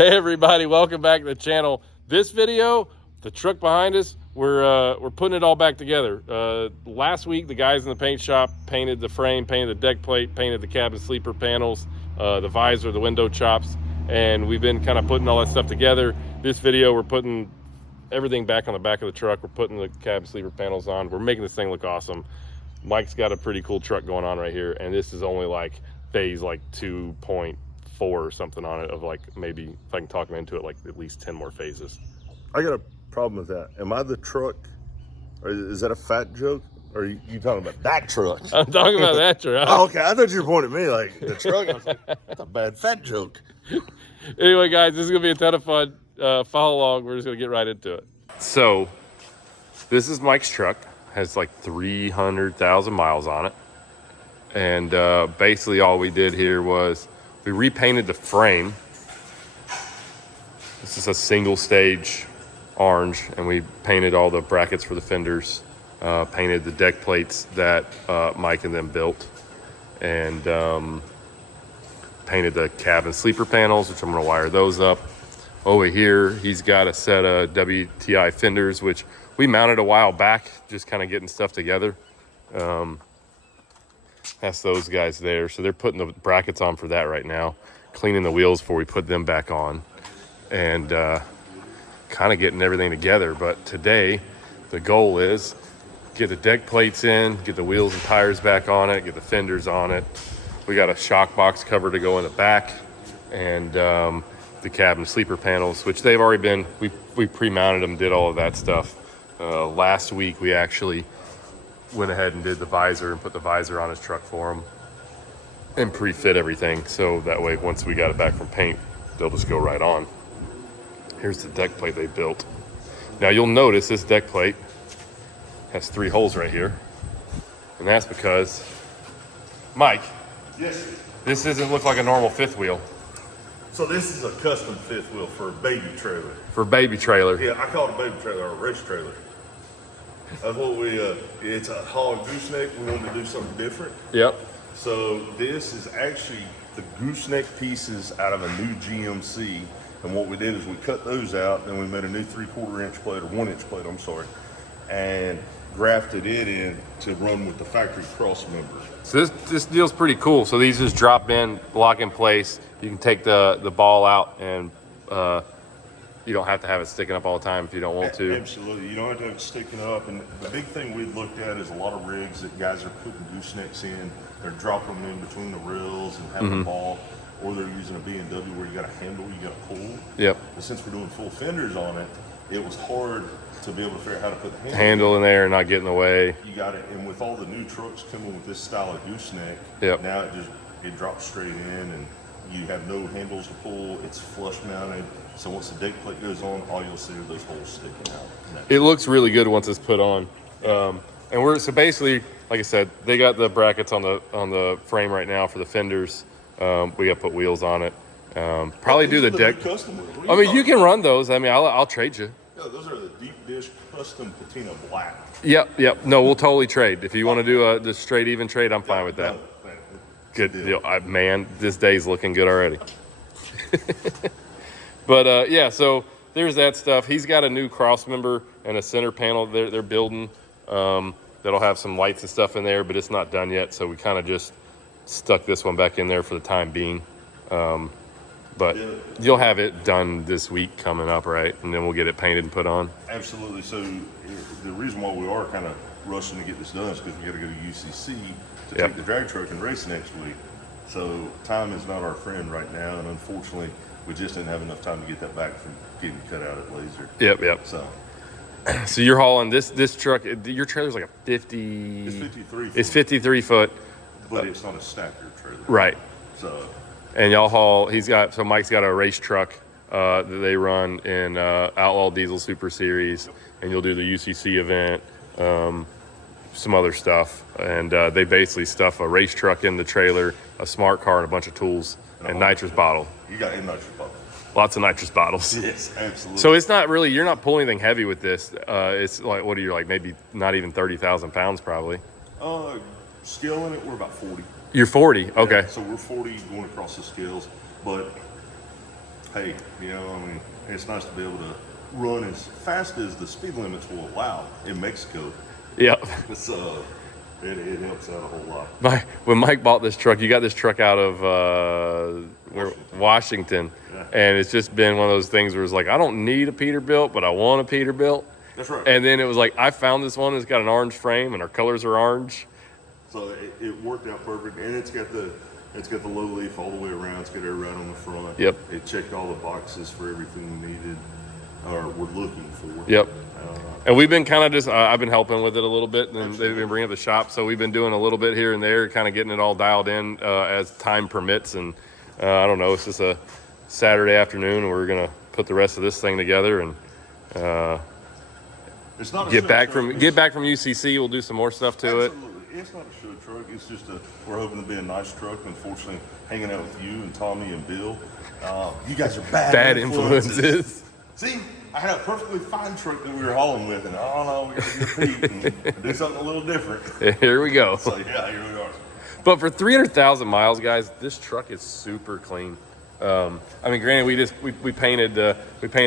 Hey everybody, welcome back to the channel. This video, the truck behind us, we're putting it all back together. Last week, the guys in the paint shop painted the frame, painted the deck plate, painted the cabin sleeper panels, the visor, the window chops, and we've been kind of putting all that stuff together. This video, we're putting everything back on the back of the truck. We're putting the cabin sleeper panels on. We're making this thing look awesome. Mike's got a pretty cool truck going on right here, and this is only like phase like 2.4 or something on it, of like, maybe if I can talk him into it, like at least 10 more phases. I got a problem with that. Am I the truck? Or is that a fat joke? Or are you talking about that truck? I'm talking about that truck. Oh, okay, I thought you were pointing at me like the truck. I was like, that's a bad fat joke. Anyway, guys, this is gonna be a ton of fun. Follow along. We're just gonna get right into it. So this is Mike's truck. Has like 300,000 miles on it, and basically all we did here was we repainted the frame. This is a single stage orange, and we painted all the brackets for the fenders, painted the deck plates that Mike and them built, and painted the cabin sleeper panels, which I'm gonna wire those up. Over here, he's got a set of WTI fenders, which we mounted a while back, just kind of getting stuff together. That's those guys there. So they're putting the brackets on for that right now, cleaning the wheels before we put them back on, and kind of getting everything together. But today, the goal is get the deck plates in, get the wheels and tires back on it, get the fenders on it. We got a shock box cover to go in the back, and the cabin sleeper panels, which they've already been, we pre-mounted them, did all of that stuff. Last week we actually went ahead and did the visor and put the visor on his truck for him and pre-fit everything, so that way once we got it back from paint, they'll just go right on. Here's the deck plate they built. Now you'll notice this deck plate has 3 holes right here, and that's because, Mike, Yes. this doesn't look like a normal fifth wheel. So this is a custom fifth wheel for a baby trailer. For baby trailer. Yeah, I call it a baby trailer or a race trailer. That's what we, it's a hog gooseneck. We wanted to do something different. Yep. So this is actually the gooseneck pieces out of a new GMC. And what we did is we cut those out, and we made a new 3/4 inch plate, or 1 inch plate, I'm sorry, and grafted it in to run with the factory cross member. So this deal's pretty cool. So these just drop in, lock in place. You can take the ball out, and you don't have to have it sticking up all the time if you don't want to. Absolutely, you don't have to have it sticking up. And the big thing we looked at is a lot of rigs that guys are putting goosenecks in. They're dropping them in between the rails and having a ball, or they're using a BMW where you got a handle, you got a pull. Yep. But since we're doing full fenders on it, it was hard to be able to figure out how to put the Handle in there and not get in the way. You got it, and with all the new trucks coming with this style of gooseneck, Yep. now it drops straight in, and you have no handles to pull. It's flush mounted, so once the deck plate goes on, all you'll see are those holes sticking out. It looks really good once it's put on. And we're, so basically, like I said, they got the brackets on the frame right now for the fenders. We got to put wheels on it. Probably do the deck. Custom wheels. I mean, you can run those. I mean, I'll trade you. Yeah, those are the deep dish custom patina black. Yep. No, we'll totally trade. If you want to do the straight even trade, I'm fine with that. Good deal. Man, this day's looking good already. But yeah, so there's that stuff. He's got a new cross member and a center panel they're building that'll have some lights and stuff in there, but it's not done yet. So we kind of just stuck this one back in there for the time being. But yeah, you'll have it done this week coming up, right? And then we'll get it painted and put on. Absolutely. So the reason why we are kind of rushing to get this done is because we got to go to UCC to take the drag truck and race next week. So time is not our friend right now, and unfortunately, we just didn't have enough time to get that back from getting cut out at laser. Yep. So you're hauling this truck. Your trailer's like a 50. It's 53 foot. It's 53 foot. But it's not a stacker trailer. Right. So. And y'all haul. So Mike's got a race truck that they run in Outlaw Diesel Super Series, and you'll do the UCC event, some other stuff, and they basically stuff a race truck in the trailer, a smart car, and a bunch of tools, and nitrous bottle. You got a nitrous bottle. Lots of nitrous bottles. Yes, absolutely. So it's not really, you're not pulling anything heavy with this. It's like, what are you, like maybe not even 30,000 pounds probably? Scaling it, we're about 40. You're 40, okay. Yeah, so we're 40 going across the scales, but hey, you know, I mean, it's nice to be able to run as fast as the speed limits will allow in Mexico. Yep. So it helps out a whole lot. When Mike bought this truck, you got this truck out of Washington. Yeah. And it's just been one of those things where it's like, I don't need a Peterbilt, but I want a Peterbilt. That's right. And then it was like, I found this one that's got an orange frame and our colors are orange. So it worked out perfect, and it's got the low leaf all the way around. It's got air right on the front. Yep. It checked all the boxes for everything we needed or we're looking for. Yep. And we've been kind of just, I've been helping with it a little bit, and they've been bringing up the shop. So we've been doing a little bit here and there, kind of getting it all dialed in as time permits. And I don't know, it's just a Saturday afternoon. We're going to put the rest of this thing together and it's not get back from UCC. We'll do some more stuff to it. It's not a show truck. It's just we're hoping to be a nice truck. Unfortunately, hanging out with you and Tommy and Bill, you guys are bad influences. See, I had a perfectly fine truck that we were hauling with, and I don't know, we're going to compete and do something a little different. Here we go. So yeah, here we are. But for 300,000 miles, guys, this truck is super clean. I mean, granted, we painted the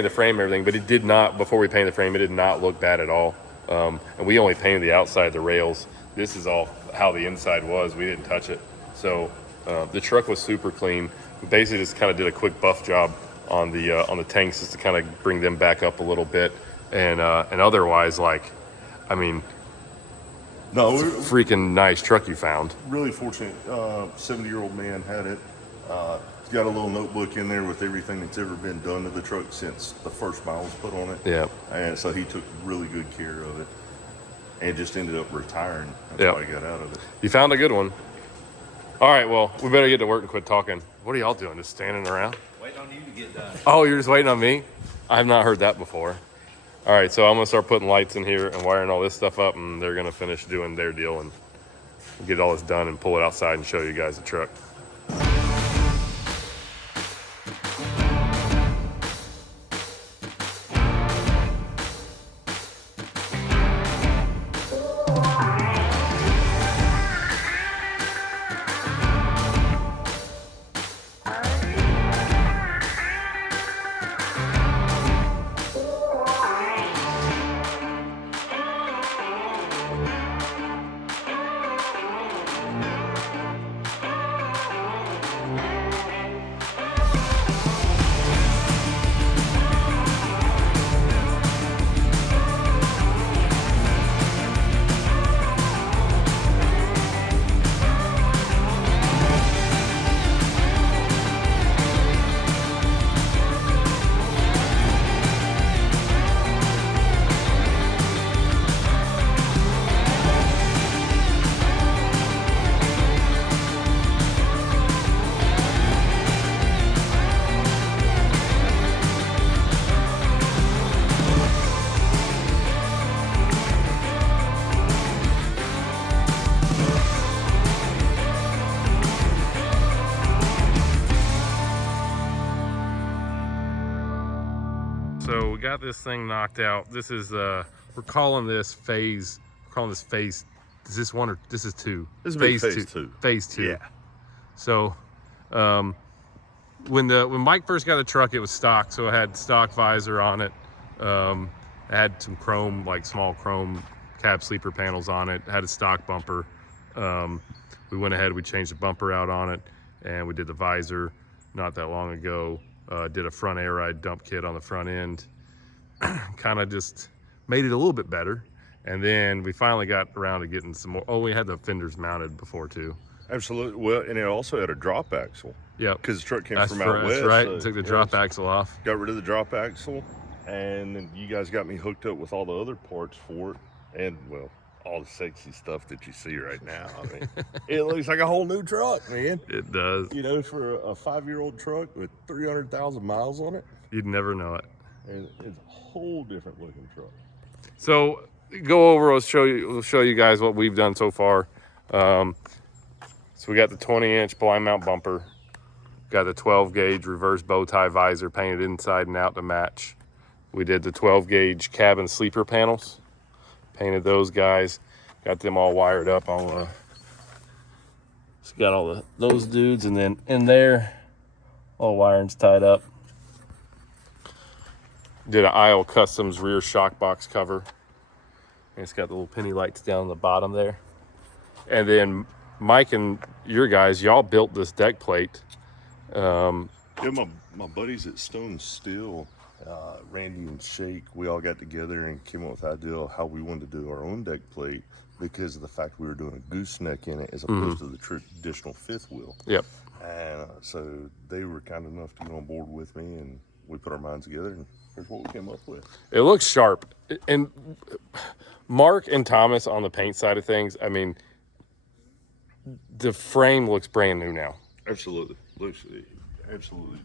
frame and everything, but it did not, before we painted the frame, it did not look bad at all. And we only painted the outside, the rails. This is all how the inside was. We didn't touch it. So the truck was super clean. We basically just kind of did a quick buff job on the tanks just to kind of bring them back up a little bit. And otherwise, like, I mean, no, it's a freaking nice truck you found. Really fortunate. 70-year-old man had it. He's got a little notebook in there with everything that's ever been done to the truck since the first mile was put on it. Yeah. And so he took really good care of it. And just ended up retiring. That's Yep. what I got out of it. You found a good one. All right, well, we better get to work and quit talking. What are y'all doing? Just standing around? Waiting on you to get done. Oh, you're just waiting on me? I've not heard that before. All right, so I'm gonna start putting lights in here and wiring all this stuff up, and they're gonna finish doing their deal, and we'll get all this done and pull it outside and show you guys the truck. So we got this thing knocked out. This is we're calling this phase. We're calling this phase. Is this one or this is two? This is phase two. Phase two. Yeah. So when Mike first got the truck, it was stock, so it had stock visor on it. It had some chrome, like small chrome cab sleeper panels on it. It had a stock bumper. We went ahead, we changed the bumper out on it, and we did the visor not that long ago. Did a front air ride dump kit on the front end. Kind of just made it a little bit better. And then we finally got around to getting some more. Oh, we had the fenders mounted before too. Absolutely. Well, and it also had a drop axle. Yep. Because the truck came That's from out west. That's right. So Took the drop axle off. Got rid of the drop axle. And then you guys got me hooked up with all the other parts for it. And, well, all the sexy stuff that you see right now. I mean, it looks like a whole new truck, man. It does. You know, for a 5-year-old truck with 300,000 miles on it. You'd never know it. And it's a whole different looking truck. So go over. We'll show you guys what we've done so far. So we got the 20-inch blind mount bumper. Got the 12-gauge reverse bow tie visor painted inside and out to match. We did the 12-gauge cabin sleeper panels. Painted those guys. Got them all wired up. So got all those dudes, and then in there, all wiring's tied up. Did an Isle Customs rear shock box cover. And it's got the little penny lights down the bottom there. And then Mike and your guys, y'all built this deck plate. Yeah, my buddies at Stone Steel, Randy and Shake, we all got together and came up with the idea of how we wanted to do our own deck plate because of the fact we were doing a gooseneck in it as opposed to the traditional fifth wheel. Yep. And so they were kind enough to get on board with me, and we put our minds together, and here's what we came up with. It looks sharp. And Mark and Thomas on the paint side of things, I mean, the frame looks brand new now. Absolutely. Looks absolutely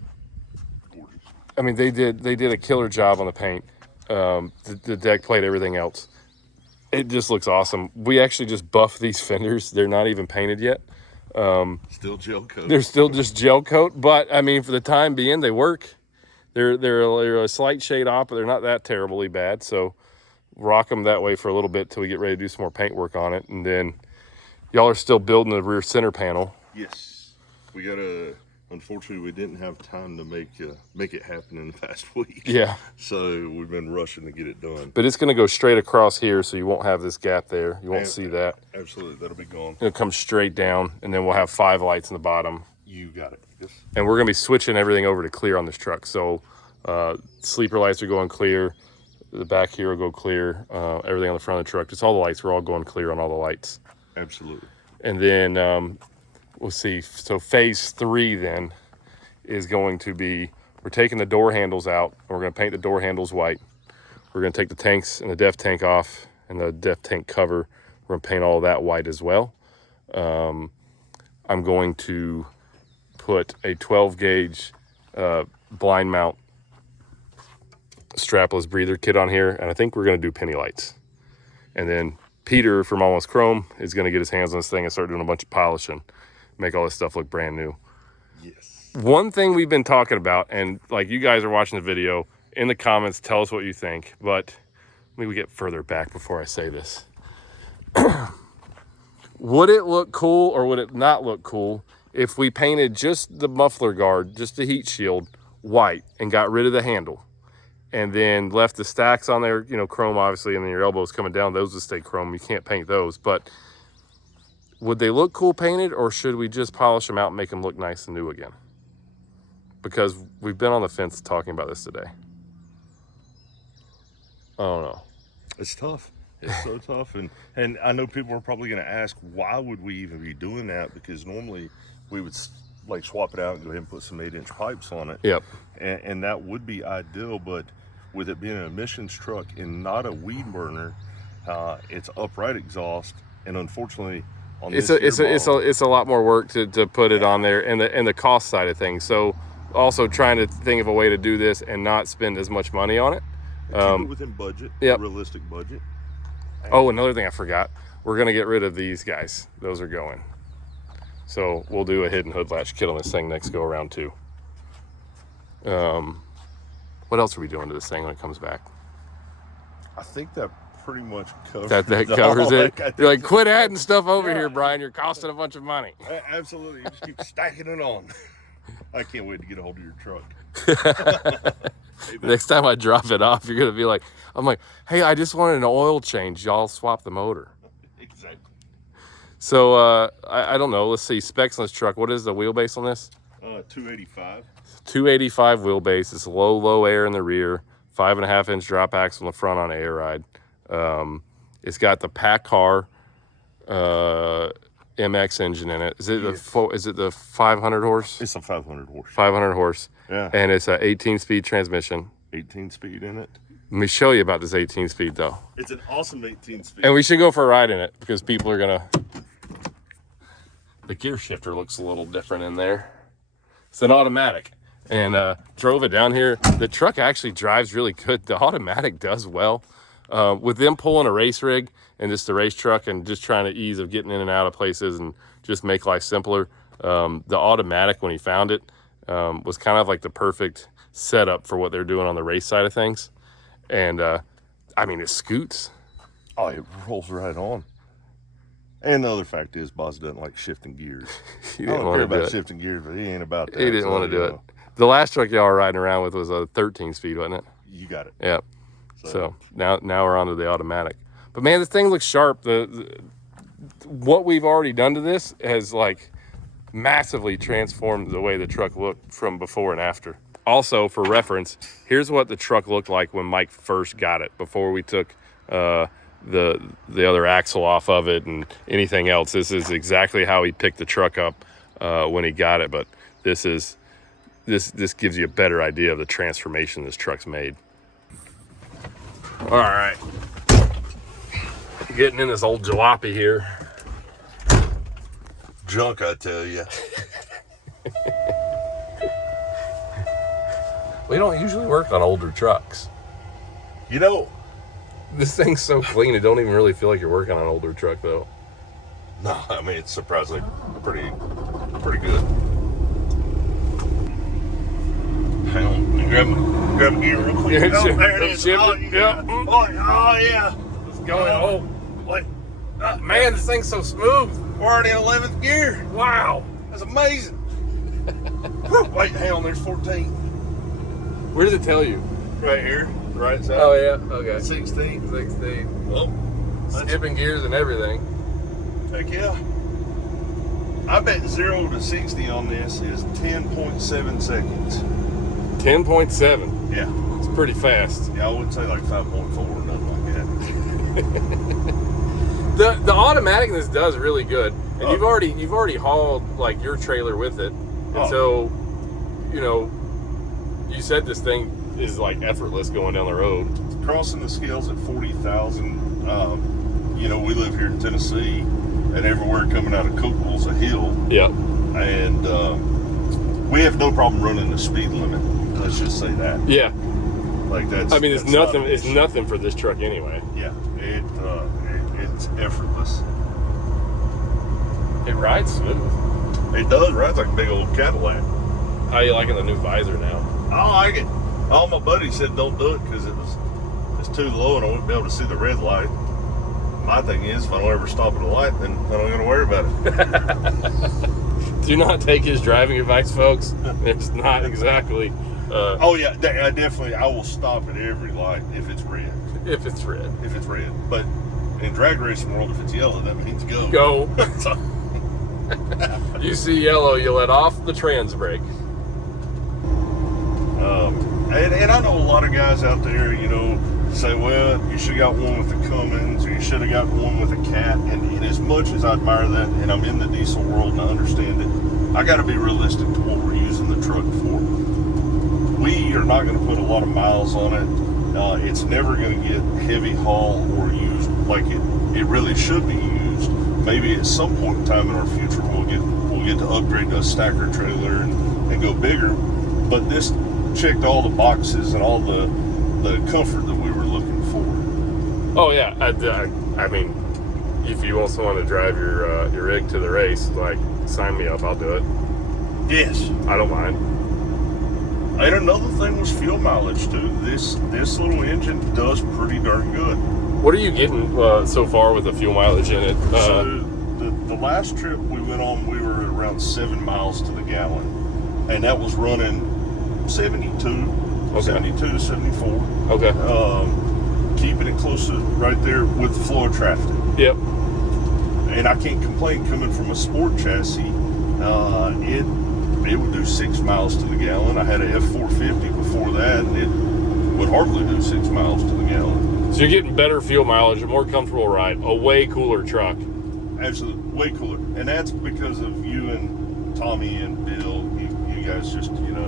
gorgeous. I mean, they did a killer job on the paint, the deck plate, everything else. It just looks awesome. We actually just buffed these fenders. They're not even painted yet. Still gel coat. They're still just gel coat, but I mean, for the time being, they work. They're a slight shade off, but they're not that terribly bad. So rock them that way for a little bit till we get ready to do some more paint work on it. And then y'all are still building the rear center panel. Yes, we gotta. Unfortunately, we didn't have time to make it happen in the past week. Yeah. So we've been rushing to get it done. But it's going to go straight across here, so you won't have this gap there. You won't see that. Absolutely, that'll be gone. It'll come straight down, and then we'll have 5 lights in the bottom. You got it. Yes. And we're going to be switching everything over to clear on this truck. So sleeper lights are going clear. The back here will go clear. Everything on the front of the truck, just all the lights, we're all going clear on all the lights. Absolutely. And then we'll see. So phase 3 then is going to be, we're taking the door handles out. And we're going to paint the door handles white. We're going to take the tanks and the def tank off and the def tank cover. We're going to paint all of that white as well. I'm going to put a 12 gauge blind mount strapless breather kit on here. And I think we're going to do penny lights. And then Peter from Almost Chrome is going to get his hands on this thing and start doing a bunch of polishing. Make all this stuff look brand new. Yes. One thing we've been talking about, and like you guys are watching the video, in the comments, tell us what you think. But let me get further back before I say this. Would it look cool or would it not look cool if we painted just the muffler guard, just the heat shield, white and got rid of the handle? And then left the stacks on there, you know, chrome obviously, and then your elbows coming down, those would stay chrome. You can't paint those. But would they look cool painted, or should we just polish them out and make them look nice and new again? Because we've been on the fence talking about this today. I don't know. It's tough. It's so tough. And I know people are probably going to ask, why would we even be doing that? Because normally we would like swap it out and go ahead and put some 8-inch pipes on it. Yep. And that would be ideal, but with it being an emissions truck and not a weed burner, it's upright exhaust, and unfortunately on it's a lot more work to put it on there, and the cost side of things. So also trying to think of a way to do this and not spend as much money on it. Keep it within budget. Yep. Realistic budget. Oh, another thing I forgot. We're going to get rid of these guys. Those are going. So we'll do a hidden hood latch kit on this thing next go around too. What else are we doing to this thing when it comes back? I think that pretty much covers that covers it. You're like, so. quit adding stuff over here, Brian. You're costing a bunch of money. Absolutely. You just keep stacking it on. I can't wait to get a hold of your truck. Next time I drop it off, you're going to be like, I'm like, hey, I just wanted an oil change. Y'all swap the motor. Exactly. So I don't know. Let's see. Specs on this truck. What is the wheelbase on this? 285. 285 wheelbase. It's low air in the rear. 5.5-inch drop axle in the front on air ride. It's got the PACCAR MX engine in it. Is it the 500 horse? It's a 500 horse. 500 horse. Yeah. And it's a 18-speed transmission. 18 speed in it. Let me show you about this 18-speed though. It's an awesome 18 speed. And we should go for a ride in it because people are gonna. The gear shifter looks a little different in there. It's an automatic. And drove it down here. The truck actually drives really good. The automatic does well. With them pulling a race rig and just the race truck and just trying to ease of getting in and out of places and just make life simpler. The automatic, when he found it, was kind of like the perfect setup for what they're doing on the race side of things. And I mean, it scoots. Oh, it rolls right on. And the other fact is, Boz doesn't like shifting gears. He I didn't don't want care to do about it. shifting gears, but he ain't about that. He didn't want to do it. The last truck y'all were riding around with was a 13-speed, wasn't it? You got it. Yeah. So now we're on to the automatic. But man, this thing looks sharp. What we've already done to this has like massively transformed the way the truck looked from before and after. Also, for reference, here's what the truck looked like when Mike first got it, before we took the other axle off of it and anything else. This is exactly how he picked the truck up when he got it. But this gives you a better idea of the transformation this truck's made. All right, getting in this old jalopy here. Junk, I tell you. We don't usually work on older trucks. You know, This thing's so clean, it don't even really feel like you're working on an older truck, though. no, I mean, it's surprisingly pretty good. Hang on, grab a gear real quick. Yeah, Oh, there it is. shift Oh, it. you Yeah. got it. Oh, yeah. It's going, oh, Wait, man, this thing's so smooth. we're already in 11th gear. Wow. That's amazing. Whew, wait, hang on, there's 14. Where does it tell you? Right here, the right side. Oh, yeah, okay. 16. 16. Oh, Skipping gears and everything. heck yeah. I bet 0 to 60 on this is 10.7 seconds. 10.7. Yeah. It's pretty fast. Yeah, I wouldn't say like 5.4 or nothing like that. The automatic in this does really good. And Oh. you've already hauled like your trailer with it. And Oh. so, you know, you said this thing is like effortless going down the road. Crossing the scales at 40,000. You know, we live here in Tennessee, and everywhere coming out of Cookville's a hill, Yep. and we have no problem running the speed limit. Let's just say that. Yeah. Like that's. I mean, it's that's not nothing. an It's issue. nothing for this truck anyway. Yeah, it's effortless. It rides smooth. It does ride like a big old Cadillac. How you liking the new visor now? I like it. All my buddies said don't do it because it's too low and I wouldn't be able to see the red light. My thing is, if I don't ever stop at a light, then I don't got to worry about it. Do not take his driving advice, folks. It's not exactly. Oh yeah, I will stop at every light if it's red. If it's red, If it's red, but in drag racing world, if it's yellow, that means go. go. So, You see yellow, you let off the trans brake. and I know a lot of guys out there, you know, say, well, you should have got one with the Cummins, or you should have got one with a Cat. And as much as I admire that, and I'm in the diesel world and I understand it, I got to be realistic to what we're using the truck for. We are not going to put a lot of miles on it. It's never going to get heavy haul or used like it really should be used. Maybe at some point in time in our future we'll get to upgrade to a stacker trailer and go bigger. But this checked all the boxes and all the comfort that we were looking for. Oh yeah, I mean, if you also want to drive your rig to the race, like sign me up, I'll do it. Yes. I don't mind. And another thing was fuel mileage too. This little engine does pretty darn good. What are you getting so far with the fuel mileage in it? So the last trip we went on, we were at around 7 miles to the gallon, and that was running 72, Okay. 72 to 74. Okay. Keeping it close to right there with the flow of traffic. Yep. And I can't complain coming from a sport chassis. It would do 6 miles to the gallon. I had a F450 before that, and it would hardly do 6 miles to the gallon. So you're getting better fuel mileage, a more comfortable ride, a way cooler truck. Absolutely, way cooler. And that's because of you and Tommy and Bill. You guys just, you know,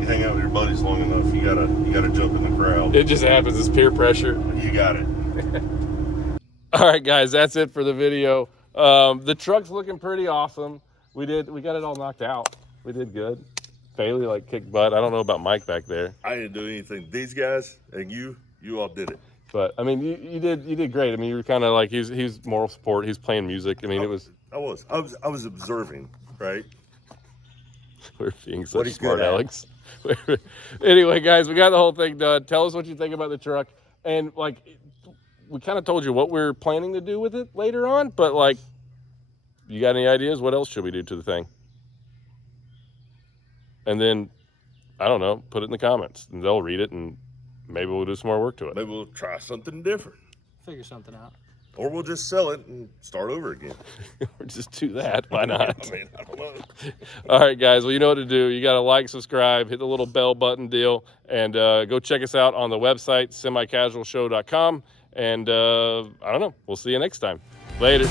you hang out with your buddies long enough, you gotta jump in the crowd. It just happens. It's peer pressure. You got it. All right, guys, that's it for the video. The truck's looking pretty awesome. We got it all knocked out. We did good. Bailey like kicked butt. I don't know about Mike back there, I didn't do anything. These guys and you all did it. but I mean, you did great. I mean, you were kind of like he's moral support. He's playing music. I mean, it was I was observing, right? we're being What such he's smart good at. Alex. Anyway, guys, we got the whole thing done. Tell us what you think about the truck, and like we kind of told you what we're planning to do with it later on. But like, you got any ideas? What else should we do to the thing? And then, I don't know, put it in the comments and they'll read it and maybe we'll do some more work to it. Maybe we'll try something different. Figure something out. Or we'll just sell it and start over again. Or just do that. Why not? I mean, I don't know. All right, guys. Well, you know what to do. You got to like, subscribe, hit the little bell button deal, and go check us out on the website, semicasualshow.com. And I don't know. We'll see you next time. Later.